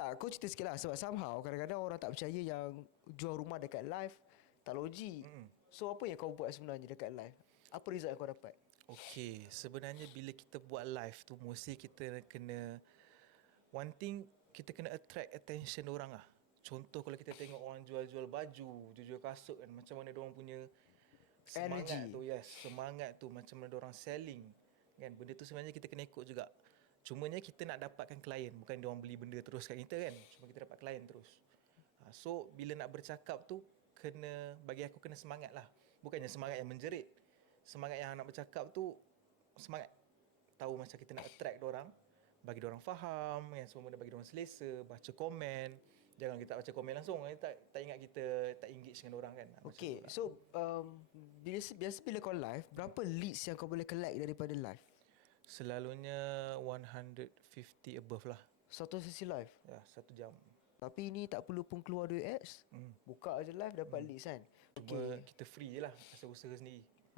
Tak, kau cerita sikit lah. Sebab somehow kadang-kadang orang tak percaya yang jual rumah dekat live tak logik. So apa yang kau buat sebenarnya dekat live? Apa result yang kau dapat? Okay, sebenarnya bila kita buat live tu, mesti kita kena, one thing, kita kena attract attention orang lah. Contoh kalau kita tengok orang jual-jual baju, jual-jual kasut kan, macam mana diorang punya semangat Energy. tu, yes, semangat tu, macam mana diorang selling kan. Benda tu sebenarnya kita kena ikut juga. Cumanya kita nak dapatkan klien, bukan diorang beli benda terus kat kita kan. Cuma kita dapat klien terus. So bila nak bercakap tu, kena, bagi aku kena semangat lah. Bukannya semangat yang menjerit. Semangat yang nak bercakap tu, semangat tahu macam kita nak attract diorang, bagi diorang faham kan, semua benda bagi diorang selesa, baca komen. Jangan kita baca komen langsung, tak ingat kita tak engage dengan orang kan. Okay, so biasa bila kau live, berapa leads yang kau boleh collect daripada live? Selalunya 150 above lah. Satu sesi live. Ya, 1 jam. Tapi ni tak perlu pun keluar duit ads. Buka aja live dapat leads kan. Cuma kita free je lah, asal usaha sendiri.